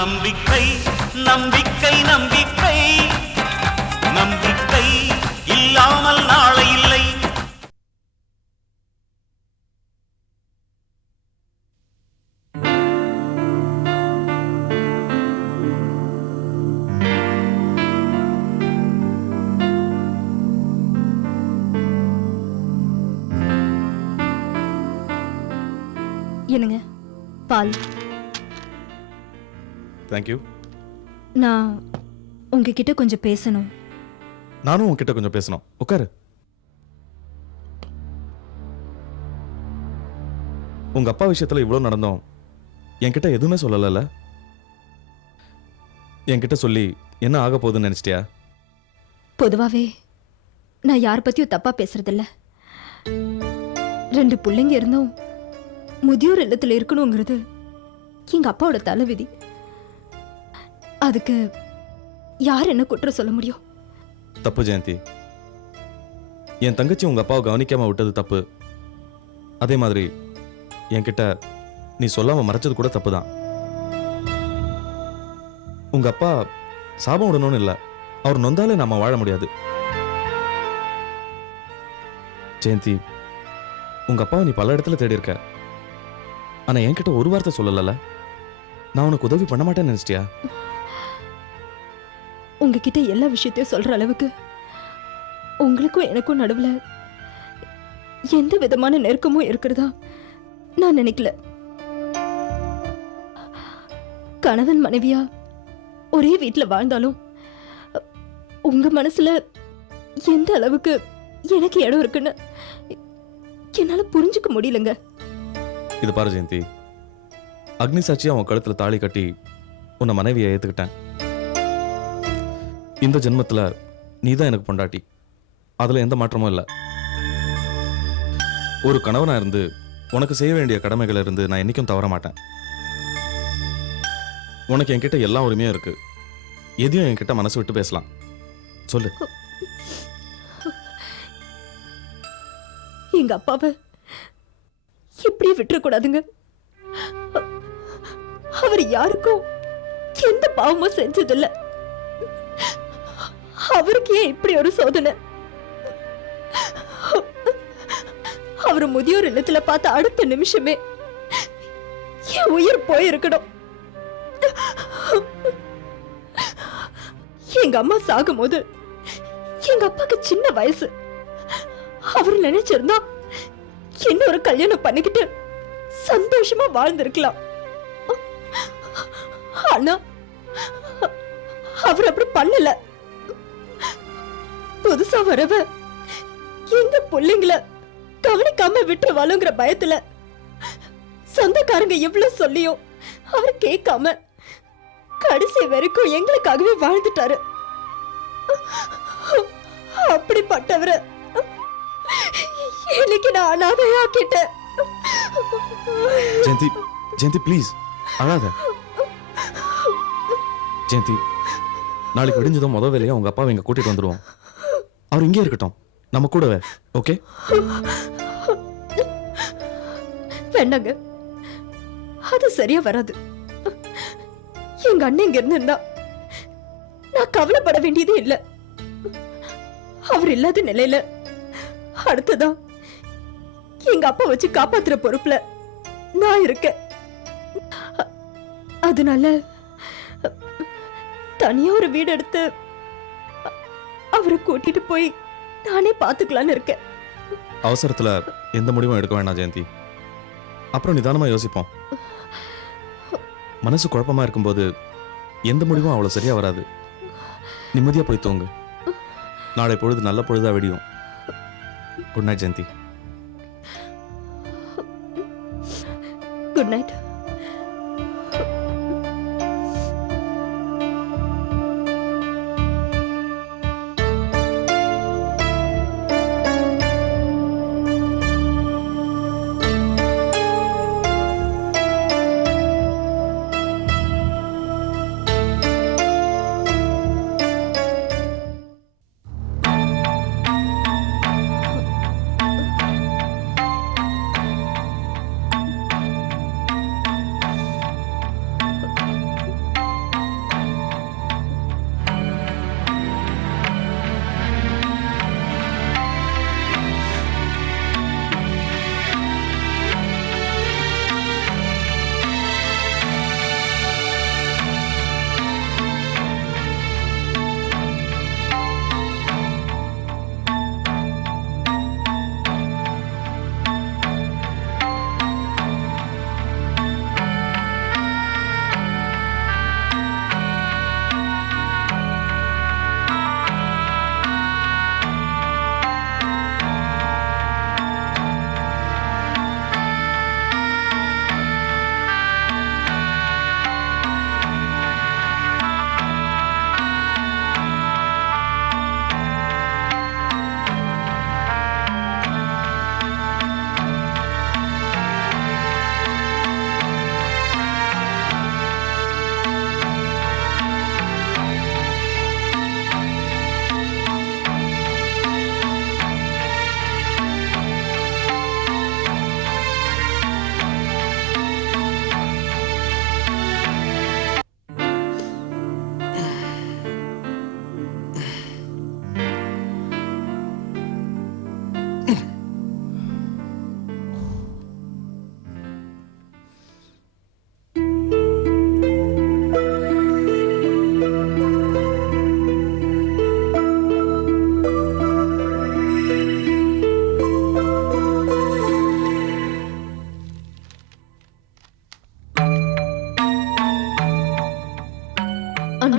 நம்பிக்கை நம்பிக்கை நம்பிக்கை நம்பிக்கை இல்லாமல் நாளை இல்லை. என்னங்க பால். தேங்க்யூ. நான் உங்ககிட்ட கொஞ்சம் பேசணும். நானும் உன்கிட்ட கொஞ்சம் பேசணும். உட்காரு. உங்க அப்பா விஷயத்துல இவ்வளவு நடந்தோம், என்கிட்ட எதுவுமே சொல்லல. என்கிட்ட சொல்லி என்ன ஆக போகுதுன்னு நினைச்சிட்டியா? பொதுவாவே நான் யார் பத்தியும் தப்பா பேசுறதில்ல. 2 பிள்ளைங்க இருந்தும் முதியோர் இல்லத்துல இருக்கணுங்கிறது எங்க அப்பாவோட தலைவிதி. அதுக்கு யார் என்ன குற்றம் சொல்ல முடியும்? தப்பு ஜெயந்தி. என் தங்கச்சி உங்க அப்பாவை கவனிக்காம விட்டது தப்பு. அதே மாதிரி என்கிட்ட நீ சொல்லாம மறைச்சது கூட தப்பு தான். உங்க அப்பா சாபம் விடணும்னு இல்லை, அவர் நொந்தாலே நாம வாழ முடியாது. ஜெயந்தி, உங்க அப்பாவை நீ பல இடத்துல தேடி இருக்க, ஆனா என்கிட்ட ஒரு வார்த்தை சொல்லல. நான் உனக்கு உதவி பண்ண மாட்டேன்னு நினைச்சிட்டியா? உங்ககிட்ட எல்லா விஷயத்தையும் சொல்ற அளவுக்கு உங்களுக்கும் எனக்கும் நடுவுல எந்த விதமான நெருக்கமும் இருக்கிறதா நான் நினைக்கல. கணவன் மனைவியா ஒரே வீட்டுல வாழ்ந்தாலும் உங்க மனசுல எந்த அளவுக்கு எனக்கு இடம் இருக்குன்னு என்னால புரிஞ்சுக்க முடியலங்க. இது பாரு ஜெயந்தி, அக்னி சாட்சியா உன் கழுத்துல தாலி கட்டி உன்னை மனைவியை ஏத்துக்கிட்டேன். இந்த ஜென்மத்துல நீதான் எனக்கு பொண்டாட்டி, அதுல எந்த மாற்றமும் இல்லை. ஒரு கணவனா இருந்து உனக்கு செய்ய வேண்டிய கடமைகளை இருந்து நான் என்னைக்கும் தவற மாட்டேன். உனக்கு என்கிட்ட எல்லா உரிமையும் இருக்கு. எதையும் என்கிட்ட மனசு விட்டு பேசலாம். சொல்லு. எங்க அப்பாவை இப்படி விட்டுறக்கூடாதுங்க. அவர் யாருக்கும் எந்த பாவமும் செஞ்சதில்ல. அவருக்கு ஏன் இப்படி ஒரு சோதனை? அவர் முதியோர் இல்லத்துல பார்த்த அடுத்த நிமிஷமே என் உயிர் போயிருக்கணும். எங்க அம்மா சாகும் போது எங்க அப்பாக்கு சின்ன வயசு. அவர் நினைச்சிருந்தா இன்னொரு கல்யாணம் பண்ணிக்கிட்டு சந்தோஷமா வாழ்ந்திருக்கலாம். ஆனா அவர் அப்படி பண்ணல. புதுசா வரவ எங்க பிள்ளைங்கள கவனிக்காம விட்டுருவாளுங்கிற பயத்துல சொந்தக்காரங்க எவ்வளவு சொல்லியும் அவர் கேட்காம கடைசி வரைக்கும் எங்களுக்காகவே வாழ்ந்துட்டாரு. அப்படிப்பட்டவரை இன்னைக்கு நான் அனாதையாக்கிட்டேன். ஜெயந்தி, ஜெயந்தி ப்ளீஸ் அழாத. ஜெயந்தி, நாளைக்கு விடிஞ்சதும் முதல் வேலையா உங்க அப்பாவை இங்க கூட்டிட்டு வந்துருவோம். அவர் இங்கே இருக்கட்டும், நம்ம கூடவே. ஓகே? வேண்டாங்க, அது சரியா வராது. எங்க அண்ணன் இங்க இருந்தா நான் கவலைப்பட வேண்டியதே இல்ல. அவர் இல்லாத நிலையில அடுத்ததா எங்க அப்பா வச்சு காப்பாத்துற பொறுப்புல நான் இருக்கேன். அதனால தனியா ஒரு வீடு எடுத்து அவரை கூட்டிட்டு போய் நானே பாத்துக்கலான்னு இருக்கேன். அவசரத்துல எந்த முடிவும் எடுக்க வேண்டாம் ஜெயந்தி. அப்புறம் நிதானமா யோசிப்போம். மனசு குழப்பமா இருக்கும்போது எந்த முடிவும் அவ்வளவு சரியா வராது. நிம்மதியா போய் தூங்கு. நாளை பொழுது நல்ல பொழுதா விடியும். Good night Jayanthi. Good night.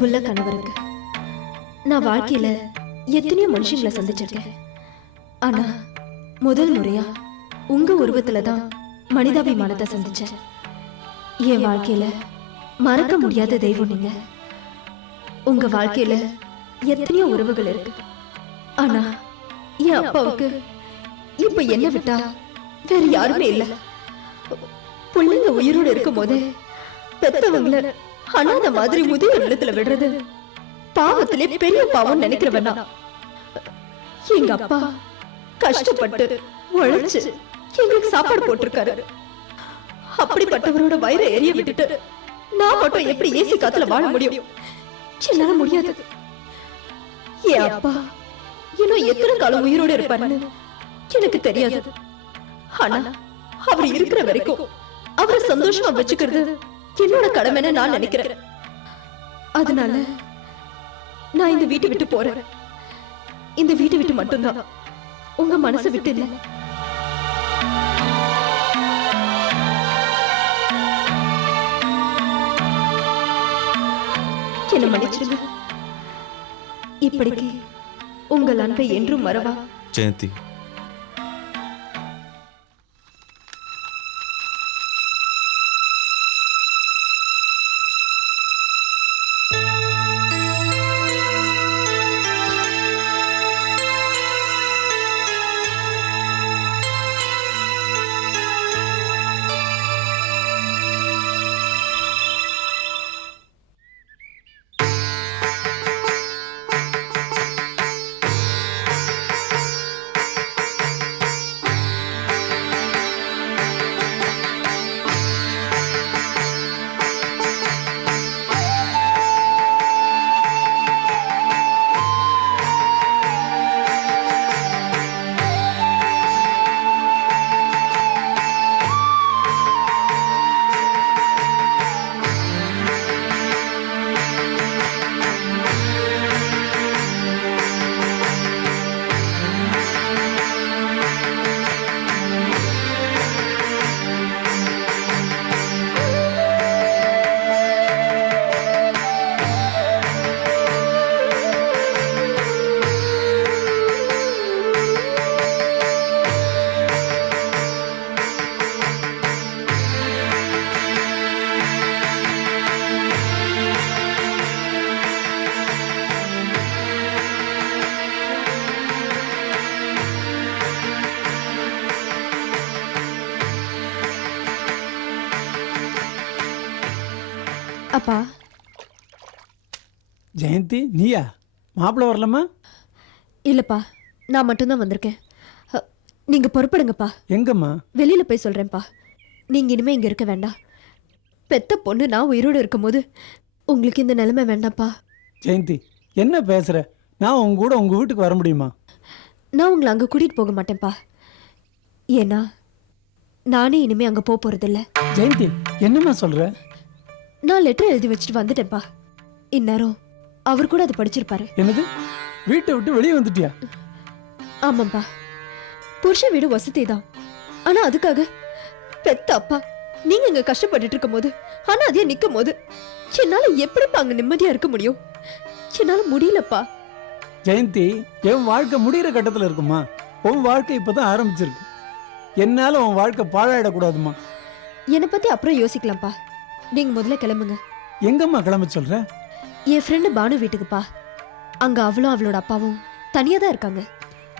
அன்புள்ள கணவருக்கு. நான் வாழ்க்கையில எத்தனையோ மனுஷங்களை சந்திச்சிருக்கேன். ஆனா முதல் முறையா உங்க உருவத்துல தான் மனிதாபிமானத்தை சந்திச்சேன். என் வாழ்க்கையில மறக்க முடியாத தெய்வம் நீங்க. உங்க வாழ்க்கையில எத்தனையோ உறவுகள் இருக்கு. ஆனா என் அப்பாவுக்கு இப்ப என்ன விட்டா வேற யாருமே இல்ல. பிள்ளைங்க உயிரோடு இருக்கும் போதே பெத்தவங்கள அனாத மாதிரி முதியோர் இல்லத்துல விடுறது பாவத்திலே பெரிய பாவம் நினைக்கிறவனா. எங்க அப்பா கஷ்டப்பட்டு உழைச்சு எங்களுக்கு சாப்பாடு போட்டிருக்காரு. அப்படிப்பட்டவரோட வயிறை எரிய விட்டுட்டு நான் மட்டும் எப்படி ஏசி காத்துல வாழ முடியும்? என்னால முடியாது. என் அப்பா இன்னும் எத்தனை காலம் உயிரோடு இருப்பாருன்னு எனக்கு தெரியாது. ஆனா அவர் இருக்கிற வரைக்கும் அவரை சந்தோஷமா வச்சுக்கிறது என்னோட கடமைன்னு நான் நினைக்கிறேன். அதனால நான் இந்த வீட்டை விட்டு போறேன். இந்த வீட்டை விட்டு மட்டும்தான், உங்க மனசை விட்டு இல்ல. என்ன மன்னிச்சிடுங்க. இப்படிக்கு உங்கள் அன்பை என்றும் மறவா. ஜெயந்தி, அப்பா. ஜெயந்தி, நீயா? மாப்பிள்ள வரலம்மா? இல்லப்பா, நான் மட்டும்தான் வந்திருக்கேன். நீங்க பொறுப்படுங்கப்பா. எங்கம்மா? வெளியில போய் சொல்றேன்ப்பா. நீங்க இனிமே இங்க இருக்க வேண்டாம். பெத்த பொண்ணு நான் உயிரோடு இருக்கும் போது உங்களுக்கு இந்த நிலைமை வேண்டாம்ப்பா. ஜெயந்தி, என்ன பேசுற? நான் உங்க கூட உங்க வீட்டுக்கு வர முடியுமா? நான் உங்களை அங்க கூட்டிட்டு போக மாட்டேன்ப்பா. ஏன்னா நானே இனிமே அங்க போறதில்ல. ஜெயந்தி, என்னம்மா சொல்ற? நான் லெட்டர் எழுதி வச்சுட்டு வந்துட்டேன்ப்பா. இந்நேரம் அவர் கூட அதை படிச்சிருப்பாரு. என்னது, வீட்டை விட்டு வெளியே வந்துட்டியா? ஆமாப்பா, புருஷன் வீடு வசதி தான். ஆனா அதுக்காக பெத்த அப்பா நீங்க இங்க கஷ்டப்பட்டுட்டு இருக்கும் போது ஆனா அதே நிக்கும் போது என்னால எப்படிப்பா அங்க நிம்மதியா இருக்க முடியும்? என்னால முடியலப்பா. ஜெயந்தி, என் வாழ்க்கை முடிகிற கட்டத்தில் இருக்குமா? உன் வாழ்க்கை இப்பதான் ஆரம்பிச்சிருக்கு. என்னால உன் வாழ்க்கை பாழாயிடக்கூடாதுமா. என்னை பத்தி அப்புறம் யோசிக்கலாம்ப்பா. நீங்க முதல்ல கிளம்புங்க. எங்கம்மா கிளம்ப சொல்ற? என் ஃப்ரெண்டு பானு வீட்டுக்குப்பா. அங்க அவளும் அவளோட அப்பாவும் தனியா தான் இருக்காங்க.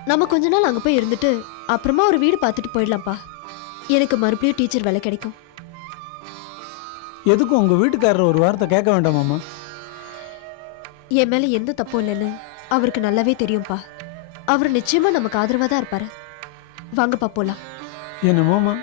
நம்ம கொஞ்ச நாள் அங்க போய் இருந்துட்டு அப்புறமா ஒரு வீடு பார்த்துட்டு போயிடலாம்ப்பா. எனக்கு மறுபடியும் டீச்சர் வேலை கிடைக்கும். எதுக்கும் உங்க வீட்டுக்காரர் ஒரு வார்த்தை கேட்க வேண்டாமாம்மா? என் மேல எந்த தப்பும் இல்லைன்னு அவருக்கு நல்லாவே தெரியும்ப்பா. அவர் நிச்சயமா நமக்கு ஆதரவா தான் இருப்பாரு. வாங்கப்பா போலாம். என்னமோமா.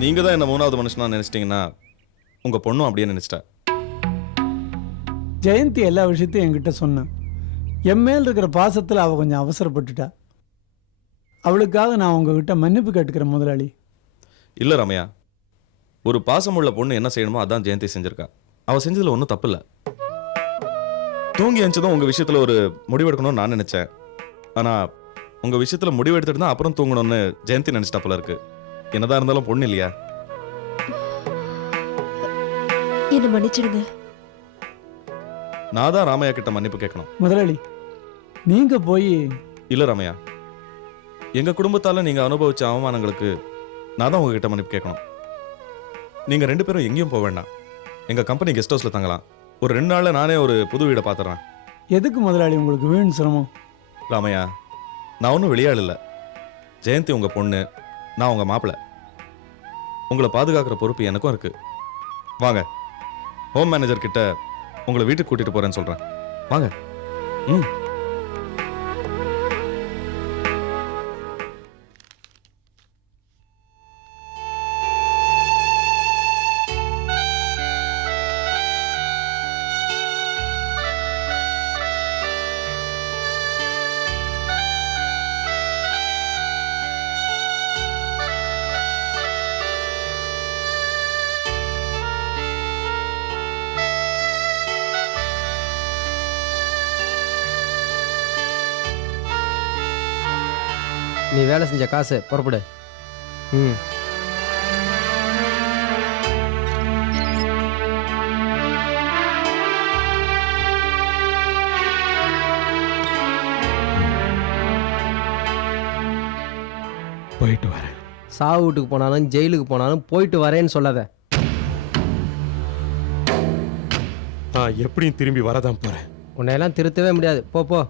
நீங்க தான் என்ன மூணாவது மனுஷனா நினைச்சிட்டீங்கன்னா உங்க பொண்ணும் அப்படியே நினைச்சிட்டா. ஜெயந்தி எல்லா விஷயத்தையும் என்கிட்ட சொன்னான். என் மேல் இருக்கிற பாசத்தில் அவள் கொஞ்சம் அவசரப்பட்டுட்டா. அவளுக்காக நான் உங்ககிட்ட மன்னிப்பு கேட்டுக்கிறேன் முதலாளி. இல்ல ரம்யா, ஒரு பாசமுள்ள பொண்ணு என்ன செய்யணுமோ அதான் ஜெயந்தி செஞ்சிருக்கா. அவ செஞ்சதுல ஒன்றும் தப்பு இல்லை. தூங்கி எழுந்ததும் உங்க விஷயத்துல ஒரு முடிவெடுக்கணும்னு நான் நினைச்சேன். ஆனா உங்க விஷயத்துல முடிவெடுத்துட்டு தான் அப்புறம் தூங்கணும்னு ஜெயந்தி நினைச்சிட்டா போல இருக்கு. என்னதான் இருந்தாலும் பொண்ணு இல்லையா? என்ன மன்னிச்சிடுங்க. நான் தான் ராமையா கிட்ட மன்னிப்பு கேட்கணும். முதலாளி நீங்க போய். இல்ல ராமையா, எங்க குடும்பத்தால நீங்க அனுபவிச்ச அவமானங்களுக்கு நான் தான் உங்ககிட்ட மன்னிப்பு கேட்கணும். நீங்க 2 பேரும் எங்கேயும் போக வேண்டாம். எங்க கம்பெனி கெஸ்ட் ஹவுஸ்ல தங்கலாம். ஒரு 2 நாள்ல நானே ஒரு புது வீடை பாத்துறேன். எதுக்கு முதலாளி உங்களுக்கு வீண் சிரமம்? ராமையா, நான் ஒன்றும் வெளியாள் இல்லை. ஜெயந்தி உங்க பொண்ணு, நான் உங்க மாப்பிள்ளை. உங்களை பாதுகாக்கிற பொறுப்பு எனக்கும் இருக்கு. வாங்க, ஹோம் மேனேஜர் கிட்ட உங்களை வீட்டுக்கு கூட்டிட்டு போறேன்னு சொல்றேன். வாங்க. ம். நீ வேலை செஞ்ச காசு புறப்படு. ம். போயிட்டு வரேன். சாவு வீட்டுக்கு போனாலும் ஜெயிலுக்கு போனாலும் போயிட்டு வரேன்னு சொல்லாத. நான் எப்படியும் திரும்பி வரதான் போறேன். உன்னையெல்லாம் திருத்தவே முடியாது. போ போ.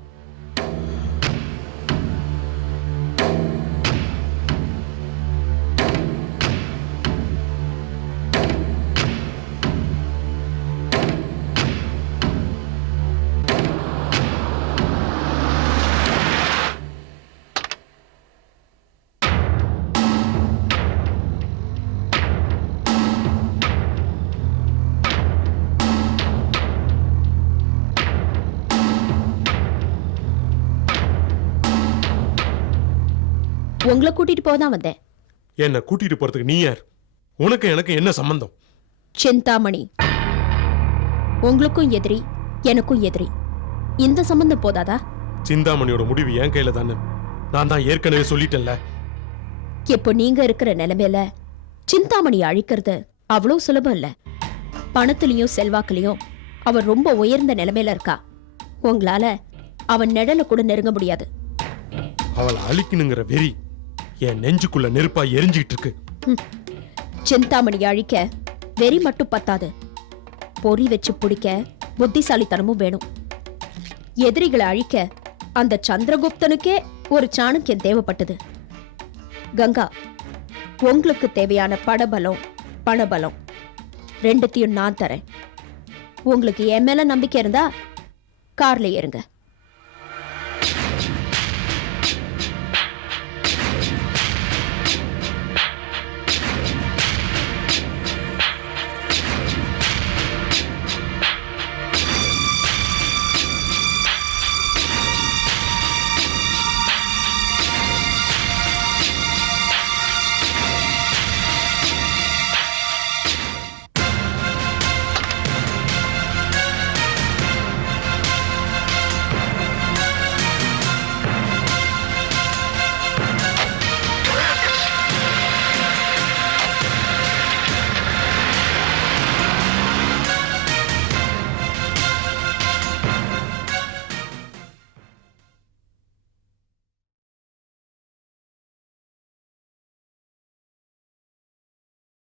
உங்களை கூட்டிட்டு போதான் வந்தேன். என்ன கூட்டிட்டு போறதுக்கு நீ யார்? உனக்கு எனக்கு என்ன சம்பந்தம்? சிந்தாமணி உங்களுக்கும் எதிரி, எனக்கும் எதிரி. இந்த சம்பந்தம் போதாதா? சிந்தாமணியோட முடிவு என் கையில தானே. நான் தான் ஏற்கனவே சொல்லிட்டேன்ல. இப்போ நீங்க இருக்கிற நிலைமையில சிந்தாமணி அழிக்கிறது அவ்வளவு சுலபம் இல்ல. பணத்திலையும் செல்வாக்குலையும் அவன் ரொம்ப உயர்ந்த நிலைமையில இருக்கா. உங்களால அவன் நிழல கூட நெருங்க முடியாது. அவளை அழிக்கணுங்கிற வெறி என் நெஞ்சுக்குள்ள நெருப்பா எரிஞ்சுக்கிட்டு இருக்கு. சிந்தாமணி அழிக்க வெறி மட்டும் பத்தாது, பொறி வச்சு பிடிக்க புத்திசாலித்தனமும் வேணும். எதிரிகளை அழிக்க அந்த சந்திரகுப்தனுக்கே ஒரு சாணக்கியம் தேவைப்பட்டது. கங்கா, உங்களுக்கு தேவையான படபலம் பணபலம் 2த்தையும் நான் தரேன். உங்களுக்கு என் மேல நம்பிக்கை இருந்தா கார்ல ஏறுங்க.